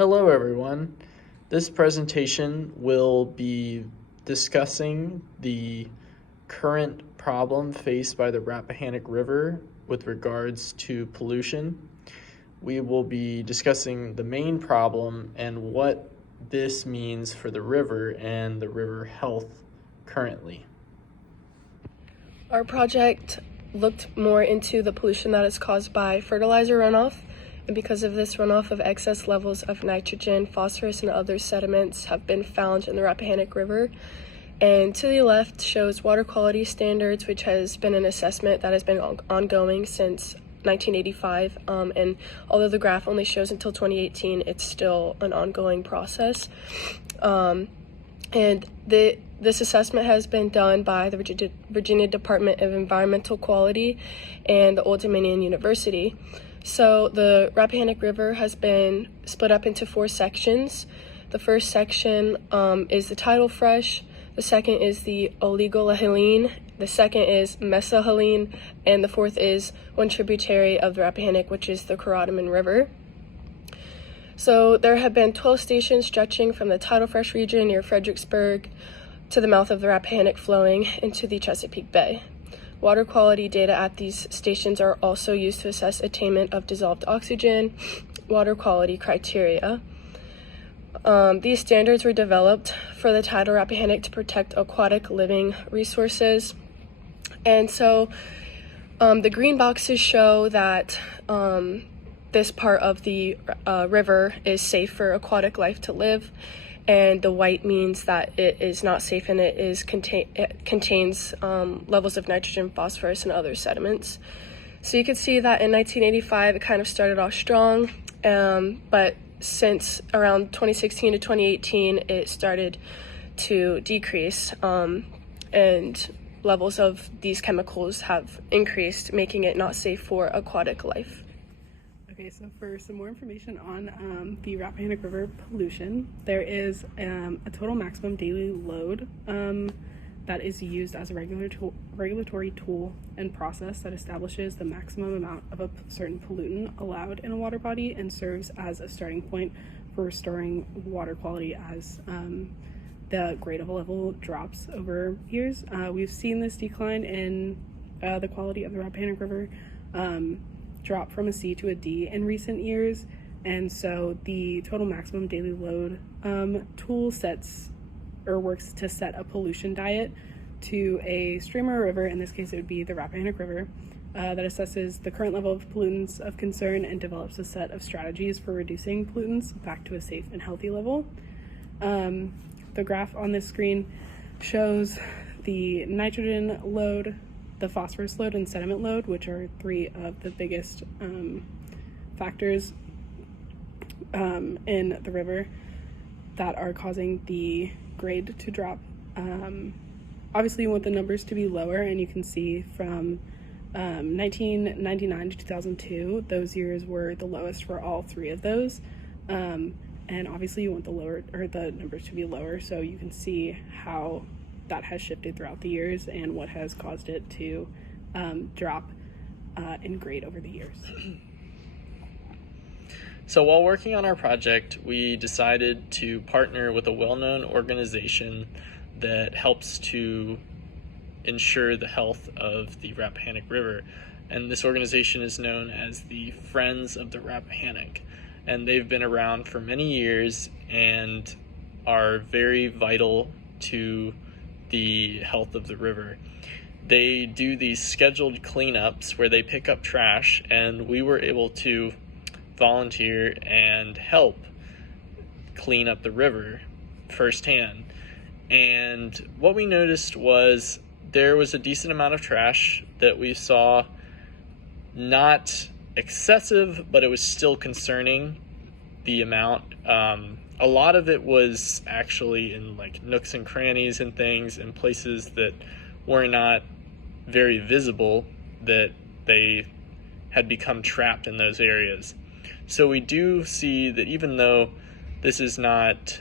Hello everyone. This presentation will be discussing the current problem faced by the Rappahannock River with regards to pollution. We will be discussing the main problem and what this means for the river and the river health currently. Our project looked more into the pollution that is caused by fertilizer runoff, and because of this runoff of excess levels of nitrogen, phosphorus, and other sediments have been found in the Rappahannock River. And to the left shows water quality standards, which has been an assessment that has been ongoing since 1985, and although the graph only shows until 2018, it's still an ongoing process. This assessment has been done by the Virginia Department of Environmental Quality and the Old Dominion University. So the Rappahannock River has been split up into 4 sections. The first section is the tidal fresh, the second is the oligosaline, the second is mesohaline, and the fourth is one tributary of the Rappahannock, which is the Corodaman River. So there have been 12 stations stretching from the tidal fresh region near Fredericksburg to the mouth of the Rappahannock flowing into the Chesapeake Bay. Water quality data at these stations are also used to assess attainment of dissolved oxygen, water quality criteria. These standards were developed for the tidal Rappahannock to protect aquatic living resources. And so the green boxes show that this part of the river is safe for aquatic life to live, and the white means that it is not safe and it contains levels of nitrogen, phosphorus, and other sediments. So you can see that in 1985 it kind of started off strong, but since around 2016 to 2018 it started to decrease, and levels of these chemicals have increased, making it not safe for aquatic life. Okay, so for some more information on the Rappahannock River pollution, there is a total maximum daily load that is used as a regulatory tool and process that establishes the maximum amount of a certain pollutant allowed in a water body and serves as a starting point for restoring water quality as the grade of a level drops over years. We've seen this decline in the quality of the Rappahannock River drop from a C to a D in recent years, and so the total maximum daily load tool works to set a pollution diet to a stream or river. In this case it would be the Rappahannock River, that assesses the current level of pollutants of concern and develops a set of strategies for reducing pollutants back to a safe and healthy level. The graph on this screen shows the nitrogen load, the phosphorus load, and sediment load, which are 3 of the biggest factors in the river that are causing the grade to drop. Obviously you want the numbers to be lower, and you can see from 1999 to 2002, those years were the lowest for all 3 of those. And obviously you want the numbers to be lower, so you can see how that has shifted throughout the years and what has caused it to drop in grade over the years. So while working on our project, we decided to partner with a well-known organization that helps to ensure the health of the Rappahannock River. And this organization is known as the Friends of the Rappahannock. And they've been around for many years and are very vital to the health of the river. They do these scheduled cleanups where they pick up trash, and we were able to volunteer and help clean up the river firsthand. And what we noticed was there was a decent amount of trash that we saw, not excessive, but it was still concerning, the amount. A lot of it was actually in like nooks and crannies and things, in places that were not very visible, that they had become trapped in those areas. So we do see that even though this is not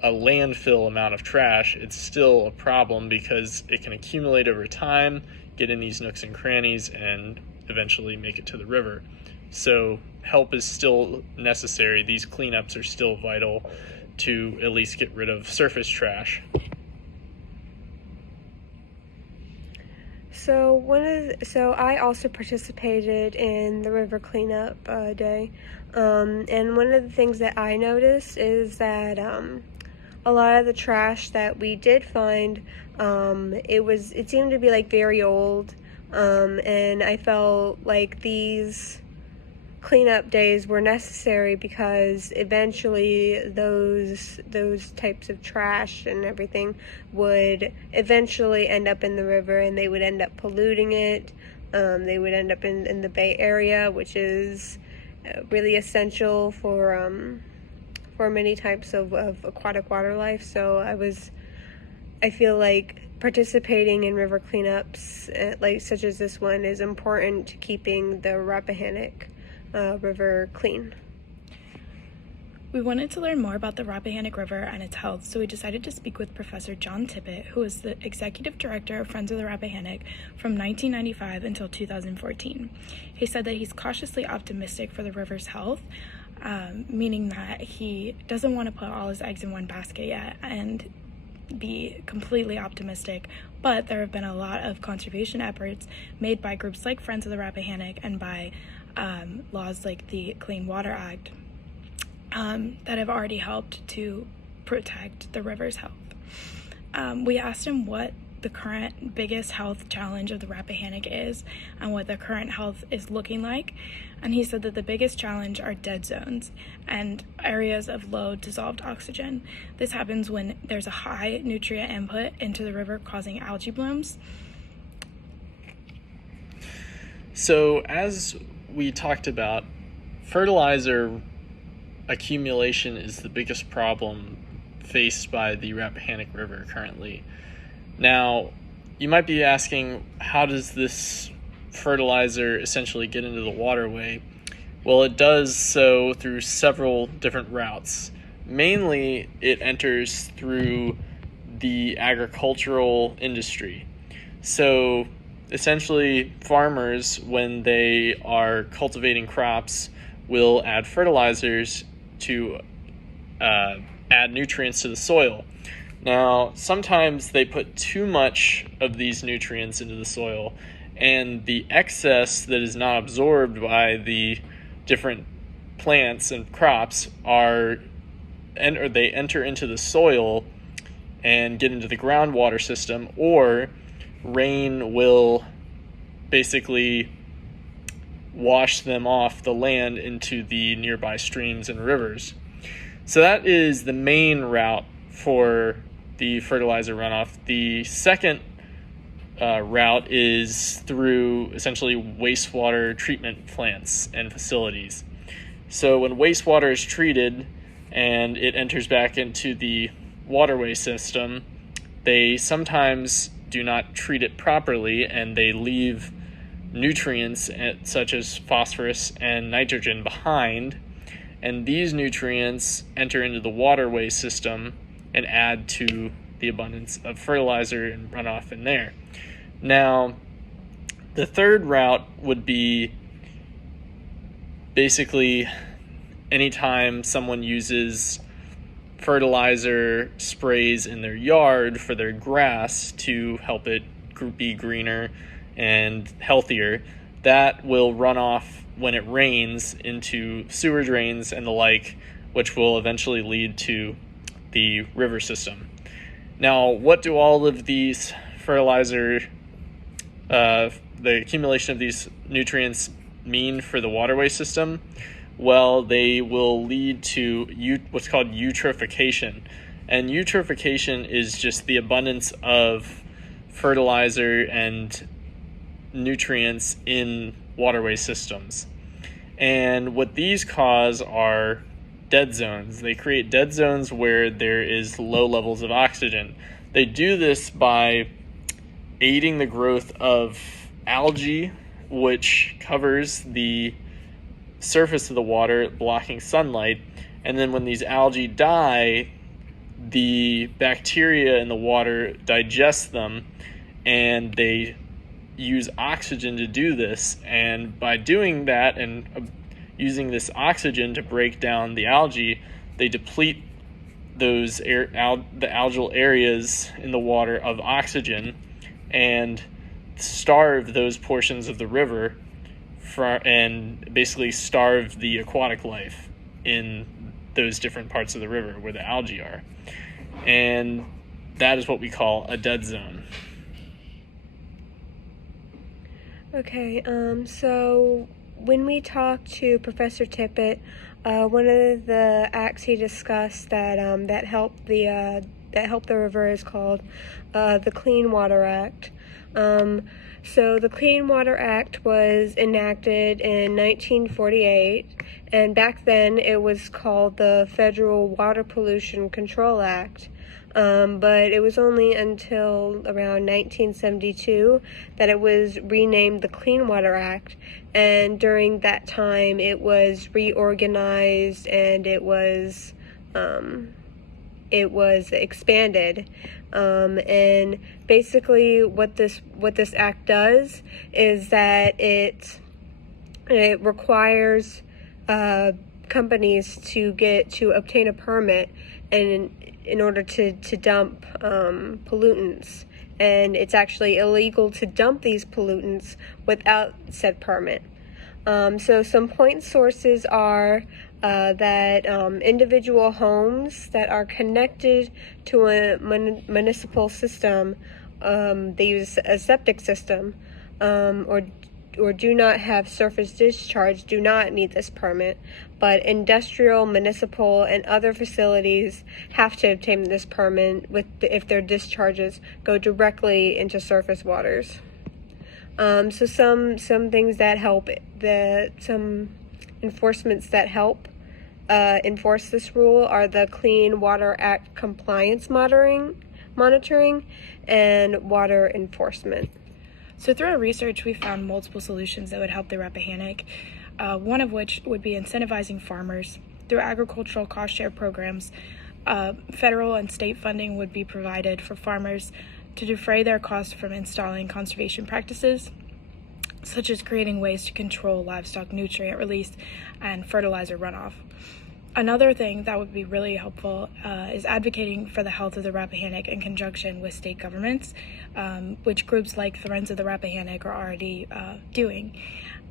a landfill amount of trash, it's still a problem because it can accumulate over time, get in these nooks and crannies, and eventually make it to the river. So help is still necessary. These cleanups are still vital to at least get rid of surface trash. So I also participated in the river cleanup day, and one of the things that I noticed is that a lot of the trash that we did find, it seemed to be like very old, and I felt like these cleanup days were necessary because eventually those types of trash and everything would eventually end up in the river, and they would end up polluting it. They would end up in the Bay Area, which is really essential for many types of aquatic water life. So I feel like participating in river cleanups like such as this one is important to keeping the Rappahannock River clean. We wanted to learn more about the Rappahannock River and its health, so we decided to speak with Professor John Tippett, who is the Executive Director of Friends of the Rappahannock from 1995 until 2014. He said that he's cautiously optimistic for the river's health, meaning that he doesn't want to put all his eggs in one basket yet and be completely optimistic, but there have been a lot of conservation efforts made by groups like Friends of the Rappahannock and by laws like the Clean Water Act that have already helped to protect the river's health. We asked him what the current biggest health challenge of the Rappahannock is and what the current health is looking like, and he said that the biggest challenge are dead zones and areas of low dissolved oxygen. This happens when there's a high nutrient input into the river, causing algae blooms. So as we talked about, fertilizer accumulation is the biggest problem faced by the Rappahannock River currently. Now, you might be asking, how does this fertilizer essentially get into the waterway? Well, it does so through several different routes. Mainly, it enters through the agricultural industry. So, essentially, farmers, when they are cultivating crops, will add fertilizers to add nutrients to the soil. Now, sometimes they put too much of these nutrients into the soil, and the excess that is not absorbed by the different plants and crops they enter into the soil and get into the groundwater system, or rain will basically wash them off the land into the nearby streams and rivers. So that is the main route for the fertilizer runoff. The second route is through essentially wastewater treatment plants and facilities. So when wastewater is treated and it enters back into the waterway system, they sometimes do not treat it properly, and they leave nutrients such as phosphorus and nitrogen behind, and these nutrients enter into the waterway system and add to the abundance of fertilizer and runoff in there. Now, the third route would be basically anytime someone uses fertilizer sprays in their yard for their grass to help it be greener and healthier, that will run off when it rains into sewer drains and the like, which will eventually lead to the river system. Now, what do all of these fertilizer, the accumulation of these nutrients mean for the waterway system? Well, they will lead to what's called eutrophication. And eutrophication is just the abundance of fertilizer and nutrients in waterway systems. And what these cause are dead zones. They create dead zones where there is low levels of oxygen. They do this by aiding the growth of algae, which covers the surface of the water, blocking sunlight. And then when these algae die, the bacteria in the water digest them, and they use oxygen to do this. And by doing that and using this oxygen to break down the algae, they deplete those the algal areas in the water of oxygen and starve those portions of the river and basically starve the aquatic life in those different parts of the river where the algae are. And that is what we call a dead zone. Okay, so when we talked to Professor Tippett, one of the acts he discussed that helped the river is called the Clean Water Act. So the Clean Water Act was enacted in 1948, and back then it was called the Federal Water Pollution Control Act. But it was only until around 1972 that it was renamed the Clean Water Act, and during that time it was reorganized and it was expanded. And basically what this act does is that it requires companies to obtain a permit in order to dump pollutants, and it's actually illegal to dump these pollutants without said permit. So some point sources are that individual homes that are connected to a municipal system, they use a septic system, or do not have surface discharge, do not need this permit, but industrial, municipal, and other facilities have to obtain this permit if their discharges go directly into surface waters. So some things that help, some enforcements that help enforce this rule are the Clean Water Act compliance monitoring and water enforcement. So through our research, we found multiple solutions that would help the Rappahannock, one of which would be incentivizing farmers. Through agricultural cost share programs, federal and state funding would be provided for farmers to defray their costs from installing conservation practices, such as creating ways to control livestock nutrient release and fertilizer runoff. Another thing that would be really helpful is advocating for the health of the Rappahannock in conjunction with state governments, which groups like Friends of the Rappahannock are already doing.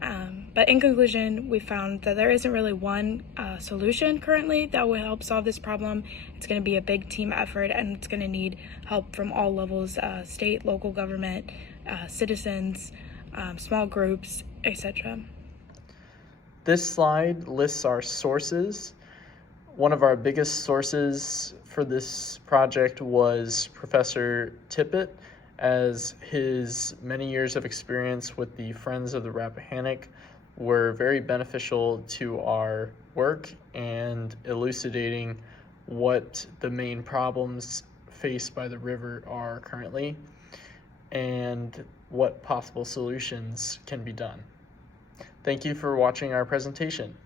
But in conclusion, we found that there isn't really one solution currently that will help solve this problem. It's going to be a big team effort, and it's going to need help from all levels, state, local government, citizens, small groups, etc. This slide lists our sources. One of our biggest sources for this project was Professor Tippett, as his many years of experience with the Friends of the Rappahannock were very beneficial to our work and elucidating what the main problems faced by the river are currently and what possible solutions can be done. Thank you for watching our presentation.